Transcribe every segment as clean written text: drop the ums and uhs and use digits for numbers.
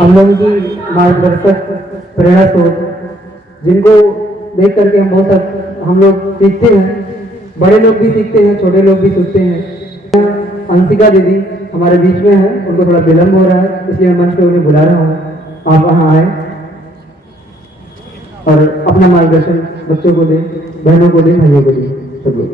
हम लोगों की मार्गदर्शक प्रेरणा स्रोत, जिनको देख करके हम लोग सीखते हैं, बड़े लोग भी सीखते हैं, छोटे लोग भी सीखते हैं। अंशिका दीदी हमारे बीच में है, उनको थोड़ा विलम्ब हो रहा है, इसलिए मैं मंच पे उन्हें बुला रहा हूँ। आप वहाँ आए और अपना मार्गदर्शन बच्चों को दें, बहनों को दें, भाइयों को दें, सब लोग।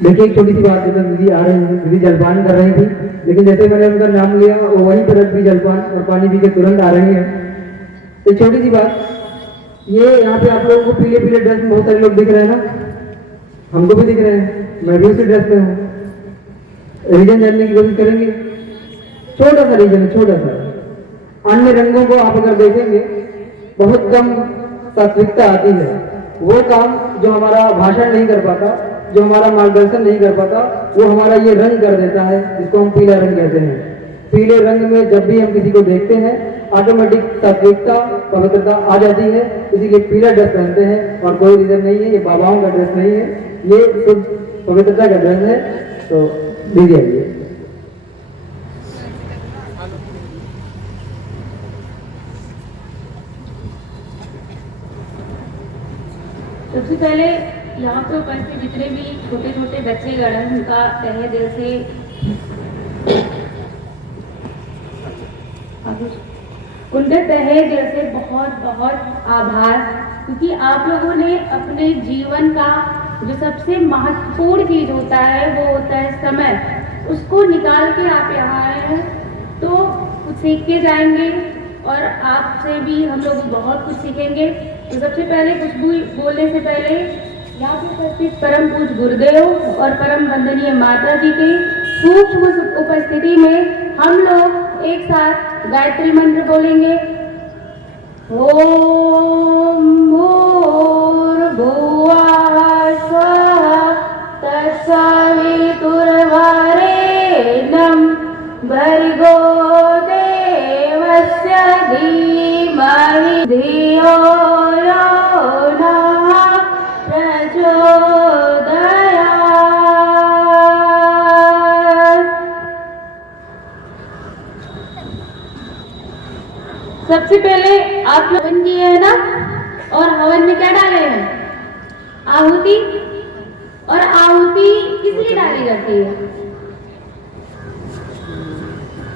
देखिए एक छोटी सी बात, जब दीदी आ रही हैं, दीदी जलपान कर रही थी, लेकिन जैसे मैंने उनका नाम लिया वो वहीं पर रख दी जलपान और पानी पी के तुरंत आ रही है। एक छोटी सी बात, ये यहाँ पे आप लोगों को पीले पीले ड्रेस में बहुत सारे लोग दिख रहे हैं ना, हमको भी दिख रहे हैं, मैं भी उसी ड्रेस में हूँ। रीजन जानने की कोशिश करेंगे, छोटा सा रीजन है, छोटा सा। अन्य रंगों को आप अगर देखेंगे बहुत कम सात्विकता आती है। वो काम जो हमारा भाषण नहीं कर पाता, जो हमारा मार्गदर्शन नहीं कर पाता, वो हमारा ये रंग कर देता है, जिसको हम पीला रंग कहते हैं। पीले रंग में जब भी हम किसी को देखते हैं, ऑटोमेटिक सात्विकता, पवित्रता आ जाती है, इसीलिए पीला ड्रेस पहनते हैं। और कोई रीजन नहीं है, ये बाबाओं का ड्रेस नहीं है, ये शुद्ध पवित्रता का ड्रेस है। तो दीदी आइए। सबसे पहले यहाँ पे उपस्थित जितने भी छोटे छोटे बच्चे गण हैं, उनका तहे दिल से बहुत बहुत आभार, क्योंकि आप लोगों ने अपने जीवन का जो सबसे महत्वपूर्ण चीज होता है वो होता है समय, उसको निकाल के आप यहाँ आए हैं। तो कुछ सीख के जाएंगे और आपसे भी हम लोग बहुत कुछ सीखेंगे। तो सबसे पहले कुछ भी बोलने से पहले यहाँ पे उपस्थित परम पूज्य गुरुदेव और परम वंदनीय माता जी के सूक्ष्म उपस्थिति में हम लोग एक साथ गायत्री मंत्र बोलेंगे। ओम भूर्भुवः स्वः तत्सवितुर्वरेण्यं भर्गो देवस्य धीमहि धियो यो नः प्रचोदयात्। सबसे पहले आप लोग हवन किए हैं ना, और हवन में क्या डाले हैं? आहुति। और आहुति किस लिए डाली जाती है?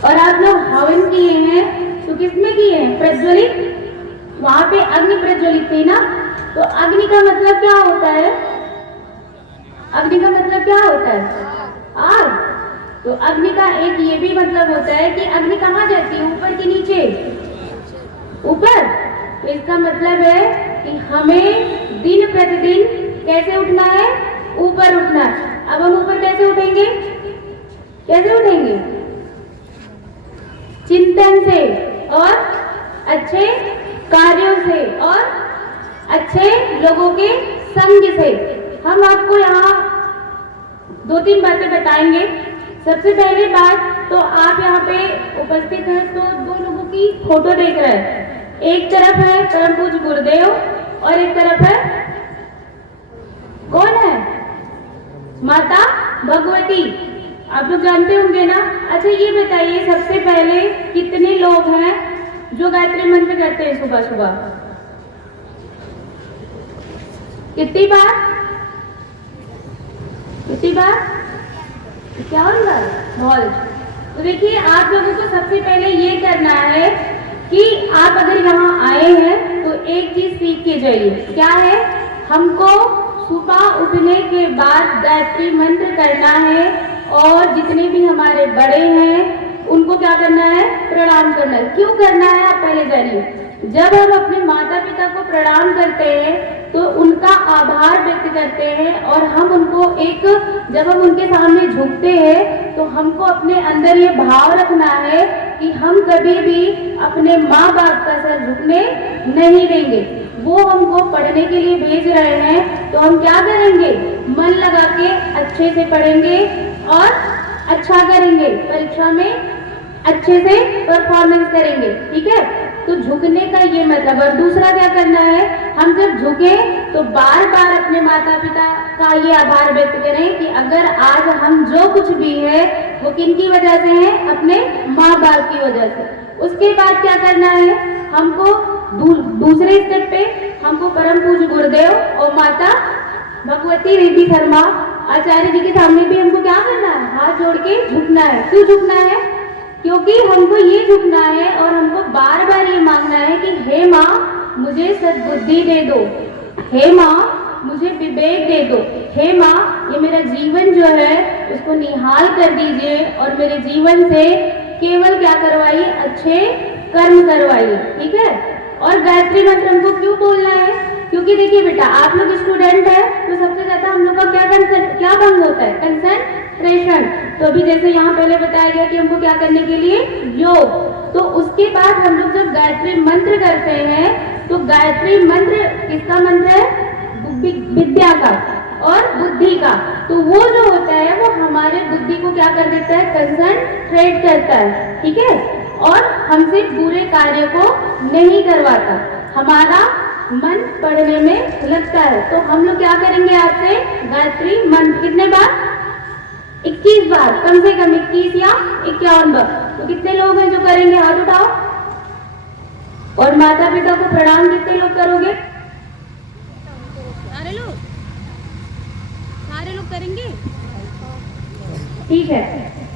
और आप लोग हवन किए हैं तो किसमें किए हैं? प्रज्वलित। वहां पे अग्नि प्रज्वलित थी ना, तो अग्नि का मतलब क्या होता है? अग्नि का मतलब क्या होता है? आग। तो अग्नि का एक ये भी मतलब होता है कि अग्नि कहाँ जाती है, ऊपर कि नीचे? ऊपर। तो इसका मतलब है कि हमें दिन प्रतिदिन कैसे उठना है? ऊपर उठना है। अब हम ऊपर कैसे उठेंगे? कैसे उठेंगे? चिंतन से और अच्छे कार्यों से और अच्छे लोगों के संग से। हम आपको यहाँ 2-3 बातें बताएंगे। सबसे पहली बात, तो आप यहाँ पे उपस्थित हैं तो 2 लोगों की फोटो देख रहे हैं। एक तरफ है परम पूज्य गुरुदेव और एक तरफ है कौन है? माता भगवती। आप लोग जानते होंगे ना। अच्छा ये बताइए, सबसे पहले कितने लोग हैं जो गायत्री मंत्र करते हैं सुबह सुबह? कितनी बार? कितनी बार? क्या होगा? बहुत। तो देखिए, आप लोगों को सबसे पहले ये करना है कि आप अगर यहाँ आए हैं तो एक चीज सीख के जाइए। क्या है? हमको सुबह उठने के बाद गायत्री मंत्र करना है, और जितने भी हमारे बड़े हैं उनको क्या करना है? प्रणाम करना है। क्यों करना है आप पहले जानिए। जब हम अपने माता पिता को प्रणाम करते हैं तो उनका आभार व्यक्त करते हैं, और हम उनको जब हम उनके सामने झुकते हैं तो हमको अपने अंदर ये भाव रखना है कि हम कभी भी अपने माँ बाप का सर झुकने नहीं देंगे। वो हमको पढ़ने के लिए भेज रहे हैं तो हम क्या करेंगे? मन लगा के अच्छे से पढ़ेंगे और अच्छा करेंगे, परीक्षा में अच्छे से परफॉर्मेंस करेंगे, ठीक है। तो झुकने का ये मतलब। और दूसरा क्या करना है, हम जब झुके तो बार बार अपने माता पिता का ये आभार व्यक्त करें कि अगर आज हम जो कुछ भी है वो किनकी वजह से है, अपने माँ बाप की वजह से। उसके बाद क्या करना है हमको, दूसरे स्टेप पे हमको परम पूज्य गुरुदेव और माता भगवती रिद्धि शर्मा आचार्य जी के सामने भी हमको क्या करना है, हाथ जोड़ के झुकना है। क्यों झुकना है, क्योंकि हमको ये झुकना है और हमको बार बार ये मांगना है कि हे माँ मुझे सद्बुद्धि दे दो, हे माँ मुझे विवेक दे दो, हे माँ ये मेरा जीवन जो है उसको निहाल कर दीजिए और मेरे जीवन से केवल क्या करवाइए, अच्छे कर्म करवाइए, ठीक है। और गायत्री मंत्र हमको क्यों बोलना है, क्योंकि देखिए बेटा आप लोग स्टूडेंट है तो सबसे ज्यादा हम लोग का क्या भंग होता है, कंसंट्रेशन। तो अभी जैसे यहाँ पहले बताया गया कि हमको क्या करने के लिए, योग। तो उसके बाद हम लोग जब गायत्री मंत्र करते हैं तो गायत्री मंत्र किसका मंत्र है, विद्या का और बुद्धि का। तो वो जो होता है वो हमारे बुद्धि को क्या कर देता है, कंसंट्रेट करता है, ठीक है। और हमसे बुरे कार्य को नहीं करवाता, हमारा मन पढ़ने में लगता है। तो हम लोग क्या करेंगे आज से, गायत्री मंत्र कितने बार, 21 बार, कम से कम 21 या 51 बार। तो कितने लोग हैं जो करेंगे, हाथ उठाओ। और माता पिता को प्रणाम कितने लोग करोगे, सारे लोग करेंगे, ठीक है।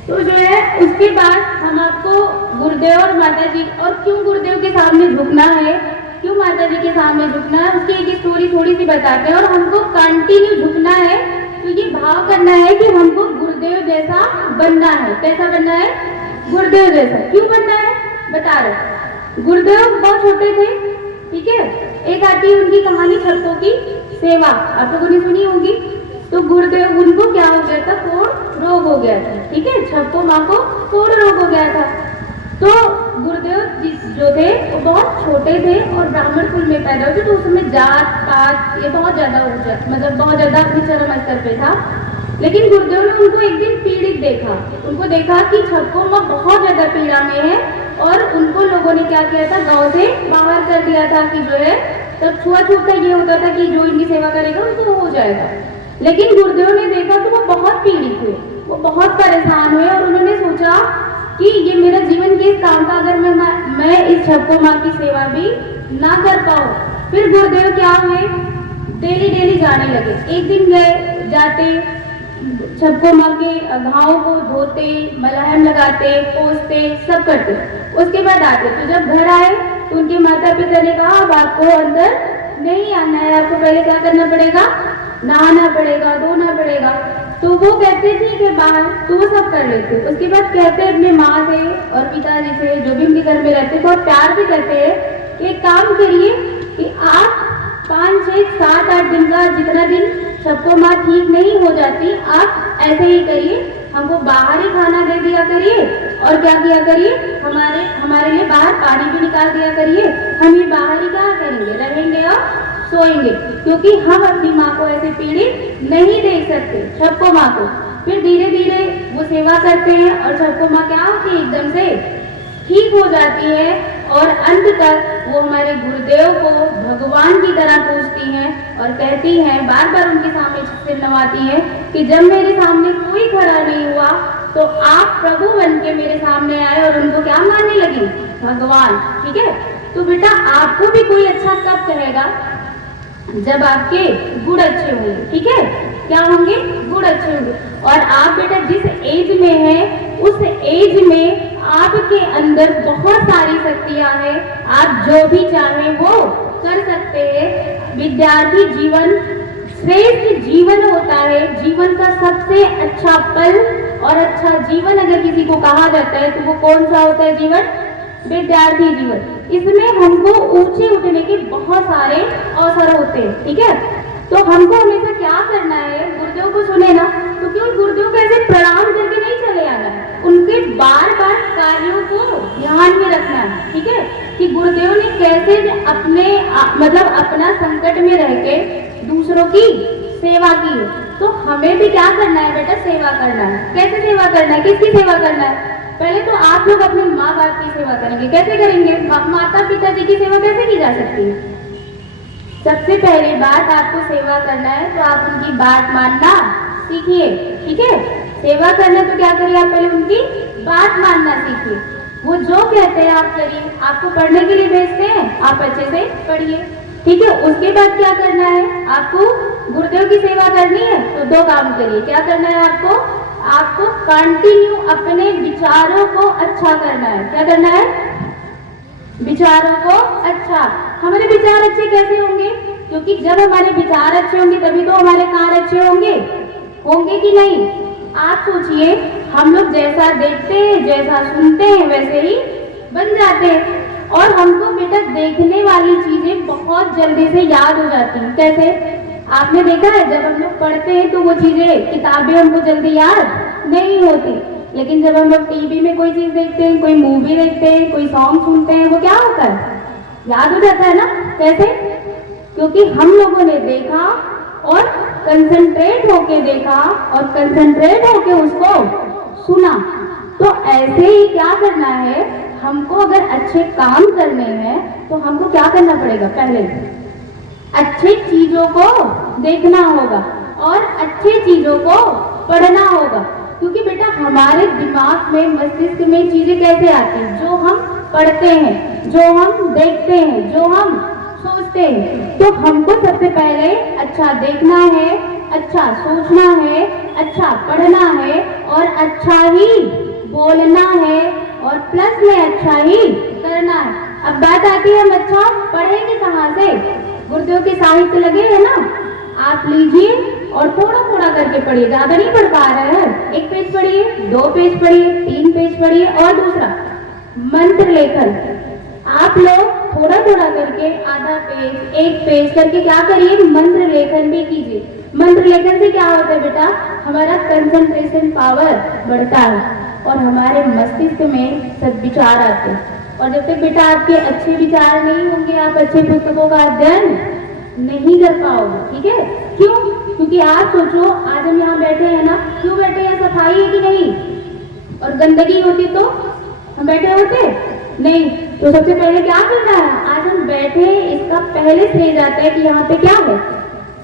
तो जो है उसके बाद हम आपको गुरुदेव और माता जी, और क्यों गुरुदेव के सामने झुकना है, क्यों माता जी के सामने झुकना है, उसकी एक स्टोरी थोड़ी सी बताते हैं। और हमको कंटिन्यू झुकना है तो ये भाव करना है कि हमको गुरुदेव जैसा बनना है। कैसा बनना है, गुरुदेव जैसा। क्यों बनना है बता रहे। गुरुदेव बहुत छोटे थे, ठीक है। एक आती है उनकी कहानी छत्तों की सेवा, आप लोगों ने सुनी होगी। तो गुरुदेव उनको क्या हो गया था, कोढ़ रोग हो गया था, ठीक है। छप्पो माँ को कोढ़ रोग हो गया था। तो गुरुदेव जो थे वो बहुत छोटे थे और ब्राह्मण कुल में पैदा हुए थे। तो उस समय जात पात ये बहुत ज्यादा ऊंचा, मतलब बहुत ज्यादा अपनी चरम स्तर पे था। लेकिन गुरुदेव ने उनको एक दिन पीड़ित देखा, उनको देखा कि छप्पो माँ बहुत ज्यादा पीड़ा में है और उनको लोगों ने क्या किया था, गाँव से बाहर कर दिया था कि जो है तब छुआछूत का ये होता था कि जो इनकी सेवा करेगा उनको वो हो जाएगा। लेकिन गुरुदेव ने देखा तो वो बहुत पीड़ित हुए, वो बहुत परेशान हुए और उन्होंने सोचा कि ये मेरा जीवन किस काम का, अगर मैं इस छप्पो माँ की सेवा भी ना कर पाऊँ। फिर गुरुदेव क्या हुए, डेली डेली जाने लगे। एक दिन गए, जाते छप्पो माँ के घाव को धोते, मलहम लगाते, पोंछते, सब करते। उसके बाद आते। तो जब घर आए तो उनके माता पिता ने कहा अब आपको अंदर नहीं आना है, आपको पहले क्या करना पड़ेगा, नहाना पड़ेगा, धोना पड़ेगा। तो वो कहते ठीक है बाहर, तो वो सब कर लेते। उसके बाद कहते अपने माँ से और पिताजी से, जो भी उनके घर में रहते, बहुत प्यार से कहते हैं कि एक काम करिए कि आप 5, 6, 7, 8 दिन का, जितना दिन छप्पो माँ ठीक नहीं हो जाती, आप ऐसे ही करिए, हमको बाहर ही खाना दे दिया करिए और क्या किया करिए, हमारे लिए बाहर पानी भी निकाल दिया करिए। हम ये बाहर ही क्या करेंगे, रहेंगे और सोएंगे, क्योंकि हम अपनी माँ को ऐसे पीड़ित नहीं देख सकते, छप्पो माँ को। फिर धीरे धीरे वो सेवा करते हैं और छप्पो माँ क्या होती है, एकदम से ठीक हो जाती है और अंत तक वो हमारे गुरुदेव को भगवान की तरह पूजती हैं और कहती हैं, बार बार उनके सामने सिर नवाती हैं कि जब मेरे सामने कोई खड़ा नहीं हुआ तो आप प्रभु बन के मेरे सामने आए और उनको क्या मानने लगी, भगवान, ठीक है। तो बेटा आपको भी कोई अच्छा कब कहेगा, जब आपके गुण अच्छे होंगे, ठीक है। क्या होंगे, गुण अच्छे होंगे। और आप बेटा जिस एज में हैं उस एज में आपके अंदर बहुत सारी शक्तियां हैं, आप जो भी चाहें वो कर सकते हैं। विद्यार्थी जीवन श्रेष्ठ जीवन होता है, जीवन का सबसे अच्छा पल और अच्छा जीवन अगर किसी को कहा जाता है तो वो कौन सा होता है, जीवन, विद्यार्थी जीवन। इसमें हमको ऊंचे उठने के बहुत सारे अवसर होते हैं, ठीक है। तो हमको हमेशा क्या करना है, गुरुदेव को सुने ना तो क्यों गुरुदेव को ऐसे प्रणाम करके नहीं चले आना है, उनके बार बार कार्यों को ध्यान में रखना है, ठीक है, कि गुरुदेव ने कैसे अपने मतलब अपना संकट में रह के दूसरों की सेवा की है, तो हमें भी क्या करना है बेटा, सेवा करना है। कैसे सेवा करना है, किसकी सेवा करना है? पहले तो आप लोग अपने माँ बाप की सेवा करेंगे। कैसे करेंगे? माता पिता जी की सेवा कैसे की जा सकती है? सबसे पहली बात आपको सेवा करना है तो आप उनकी बात मानना सीखिए, ठीक है। सेवा करना तो क्या करिए, आप पहले उनकी बात मानना सीखिए। वो जो कहते हैं आप करिए। आपको पढ़ने के लिए भेजते हैं, आप अच्छे से पढ़िए, ठीक है। उसके बाद क्या करना है, आपको गुरुदेव की सेवा करनी है तो दो काम करिए। क्या करना है आपको? आपको कंटिन्यू अपने विचारों को अच्छा करना है। क्या करना है? विचारों को अच्छा। हमारे विचार अच्छे कैसे होंगे? क्योंकि जब हमारे विचार अच्छे होंगे तभी तो हमारे कार्य अच्छे होंगे। होंगे कि नहीं? आप सोचिए, हम लोग जैसा देखते हैं, जैसा सुनते हैं, वैसे ही बन जाते हैं। और हमको बेटा देखने वाली चीजें बहुत जल्दी से याद हो जाती हैं। कैसे? आपने देखा है, जब हम लोग पढ़ते हैं तो वो चीजें, किताबें हमको जल्दी याद नहीं होती, लेकिन जब हम लोग टीवी में कोई चीज देखते हैं, कोई मूवी देखते हैं, कोई सॉन्ग सुनते हैं, वो क्या होता है, याद हो जाता है ना। कैसे? क्योंकि हम लोगों ने देखा और कंसंट्रेट होके देखा और कंसंट्रेट होके उसको सुना। तो ऐसे ही क्या करना है, हमको अगर अच्छे काम करने हैं तो हमको क्या करना पड़ेगा, पहले अच्छी चीजों को देखना होगा और अच्छी चीजों को पढ़ना होगा। क्योंकि बेटा हमारे दिमाग में, मस्तिष्क में चीजें कैसे आती हैं? जो हम पढ़ते हैं, जो हम देखते हैं, जो हम सोचते हैं। तो हमको सबसे पहले अच्छा देखना है, अच्छा सोचना है, अच्छा पढ़ना है और अच्छा ही बोलना है और प्लस में अच्छा ही करना है। अब बात आती है, हम अच्छा पढ़ेंगे कहाँ से? गुरुदेव के साहित्य लगे है ना, आप लीजिए और थोड़ा थोड़ा करके पढ़िए। ज्यादा नहीं पढ़ पा रहे हैं, एक पेज पढ़िए, 2 पेज पढ़िए, 3 पेज पढ़िए। और दूसरा मंत्र लेखन, आप लोग थोड़ा थोड़ा करके आधा पेज, 1 पेज करके क्या करिए, मंत्र लेखन भी कीजिए। मंत्र लेखन से क्या होता है बेटा, हमारा कंसंट्रेशन पावर बढ़ता है और हमारे मस्तिष्क में सद्विचार आते हैं। और जब तक बेटा आपके अच्छे विचार नहीं होंगे, आप अच्छे पुस्तकों का अध्ययन नहीं कर पाओगे, ठीक है। क्यों? क्योंकि आप सोचो, आज हम यहाँ बैठे हैं ना, क्यों बैठे हैं? सफाई है कि नहीं? और गंदगी होती तो हम बैठे होते नहीं। तो सबसे पहले क्या करना है, आज हम बैठे, इसका पहले श्रेय जाता है कि यहाँ पे क्या है,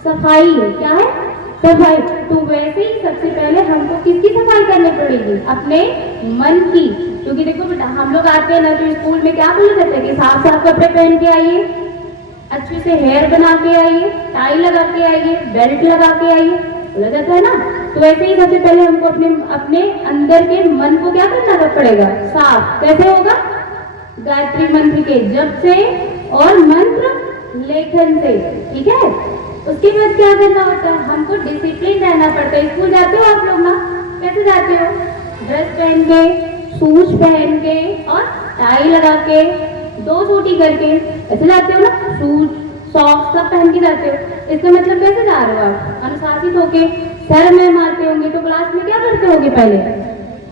सफाई है। क्या है? सफाई। तो वैसे ही सबसे पहले हमको किसकी सफाई करनी पड़ेगी, अपने मन की। क्योंकि देखो बेटा, हम लोग आते हैं ना तो स्कूल में क्या बोला जाता है कि साफ साफ कपड़े पहन के आइए, अच्छे से हेयर बना के आइए, टाई लगा के आइए, बेल्ट लगा के आइए, बोला जाता है ना। तो वैसे ही सबसे पहले हमको अपने अंदर के मन को क्या करना पड़ेगा, साफ। कैसे होगा? गायत्री मंत्र के जप से और मंत्र लेखन से, ठीक है। उसके बाद क्या करना होता है, हमको डिसिप्लिन रहना पड़ता है। स्कूल जाते हो आप लोग ना, कैसे जाते हो? ड्रेस पहन के, शूज पहन के और टाई लगा के, 2 चोटी करके ऐसे जाते हो ना, शूज सॉक्स सब पहन के जाते हो। इसका मतलब कैसे जा रहे हो आप, अनुशासित होके। सर में मारते होंगे तो क्लास में क्या करते होगे, पहले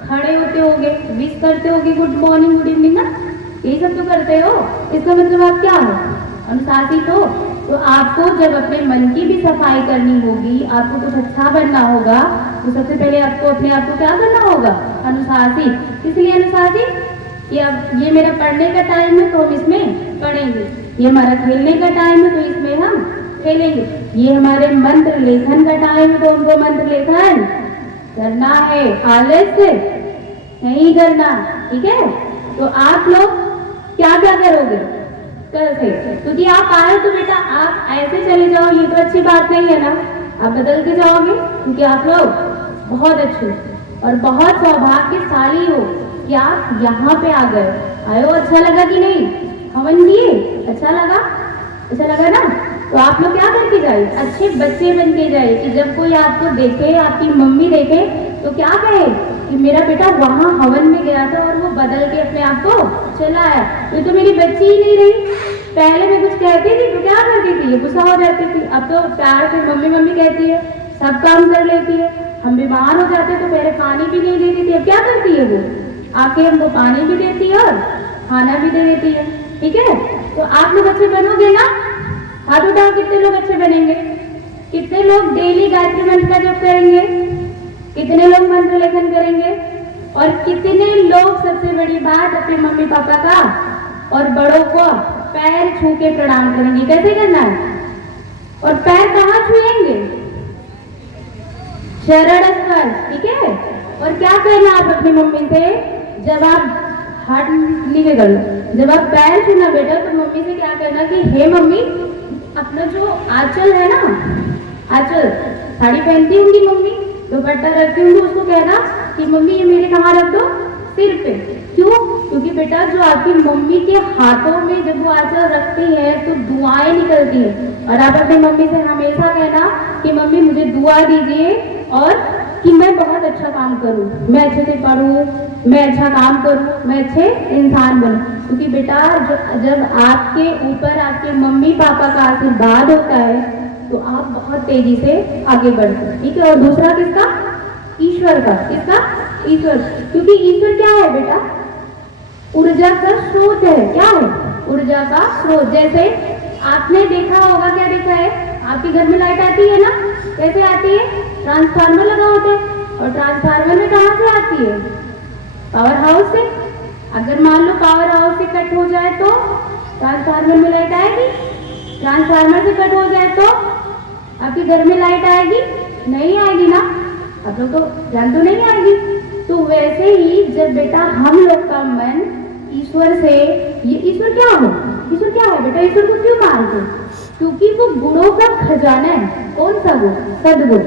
खड़े होते होगे, विश करते होगे, गुड मॉर्निंग, गुड इवनिंग ना, यही सब तो करते हो। इसका मतलब आप क्या हो, अनुशासित हो। तो आपको जब अपने मन की भी सफाई करनी होगी, आपको कुछ अच्छा बनना होगा, तो सबसे पहले आपको अपने आप को क्या करना होगा, अनुशासित। इसलिए अनुशासित कि अब ये मेरा पढ़ने का टाइम है तो हम इसमें पढ़ेंगे, ये हमारा खेलने का टाइम है तो इसमें हम खेलेंगे, ये हमारे मंत्र लेखन का टाइम है तो हमको मंत्र लेखन करना है, आलस्य नहीं करना, ठीक है। तो आप लोग क्या क्या करोगे कल से? क्योंकि आप आए तो बेटा आप ऐसे चले जाओ, ये तो अच्छी बात नहीं है ना, आप बदल के जाओगे। क्योंकि आप लोग बहुत अच्छे और बहुत सौभाग्यशाली हो कि आप यहाँ पे आ गए। आयो, अच्छा लगा कि नहीं? हवन दिए, अच्छा लगा? अच्छा लगा ना? तो आप लोग क्या करके जाइए, अच्छे बच्चे बन के जाइए कि जब कोई आपको देखे, आपकी मम्मी देखे तो क्या कहे कि मेरा बेटा वहाँ हवन में गया था और वो बदल के अपने आप को चला आया। ये तो मेरी बच्ची ही नहीं रही, पहले मैं कुछ कहती थी तो क्या करती थी, ये गुस्सा हो जाती थी। अब तो प्यार से मम्मी मम्मी कहती है, सब काम कर लेती है। हम बीमार हो जाते तो पहले पानी भी नहीं देती थी, अब क्या करती है वो, आके हमको पानी भी देती है और खाना भी दे देती है, ठीक है। तो आप लोग अच्छे बनोगे ना? हाथ उठाओ, कितने लोग अच्छे बनेंगे? कितने लोग डेली गायत्री मंत्र का जप करेंगे? कितने लोग मंत्र लेखन करेंगे? और कितने लोग सबसे बड़ी बात अपने मम्मी पापा का और बड़ों को पैर छू के प्रणाम करेंगे? कैसे करना है? और पैर कहाँ छुएंगे? चरण स्पर्श, ठीक है। और क्या करना आप अपनी मम्मी से, जब आप हाथ नीचे कर लो, जब आप पैर छूना बेटा तो मम्मी से क्या करना कि हे मम्मी, अपना जो आंचल है ना, आंचल साड़ी पहनती होंगी मम्मी, दुपट्टा रखती होंगी, उसको कहना कि मम्मी ये मेरे कहाँ रख दो? सिर पे। क्यों? क्योंकि बेटा जो आपकी मम्मी के हाथों में जब वो आंचल रखती है तो दुआएं निकलती है। और आप अपनी मम्मी से हमेशा कहना कि मम्मी मुझे दुआ दीजिए और कि मैं बहुत अच्छा काम करूं, मैं अच्छे से पढ़ूं, मैं अच्छा काम करूं, मैं अच्छे इंसान बनूं। क्योंकि बेटा जब आपके ऊपर आपके मम्मी पापा का आशीर्वाद होता है तो आप बहुत तेजी से आगे बढ़ते हैं, ठीक है। और दूसरा किसका? ईश्वर का। किसका? ईश्वर। क्योंकि ईश्वर क्या है बेटा? ऊर्जा का स्रोत है। क्या है? ऊर्जा का स्रोत। जैसे आपने देखा होगा, क्या देखा है? आपके घर में लाइट आती है ना, कैसे आती है? ट्रांसफार्मर लगा होता है। और ट्रांसफार्मर में कहाँ से आती है? पावर हाउस से। अगर मान लो पावर हाउस से कट हो जाए तो ट्रांसफार्मर में लाइट आएगी? ट्रांसफार्मर से कट हो जाए तो आपके घर में लाइट आएगी? नहीं आएगी ना। आप लोग तो जान तो नहीं आएगी। तो वैसे ही जब बेटा हम लोग का मन ईश्वर से, ये ईश्वर क्या हो? ईश्वर क्या है बेटा? ईश्वर को क्यों मानते? क्योंकि वो गुणों का खजाना है। कौन सा गुण? सद्गुण।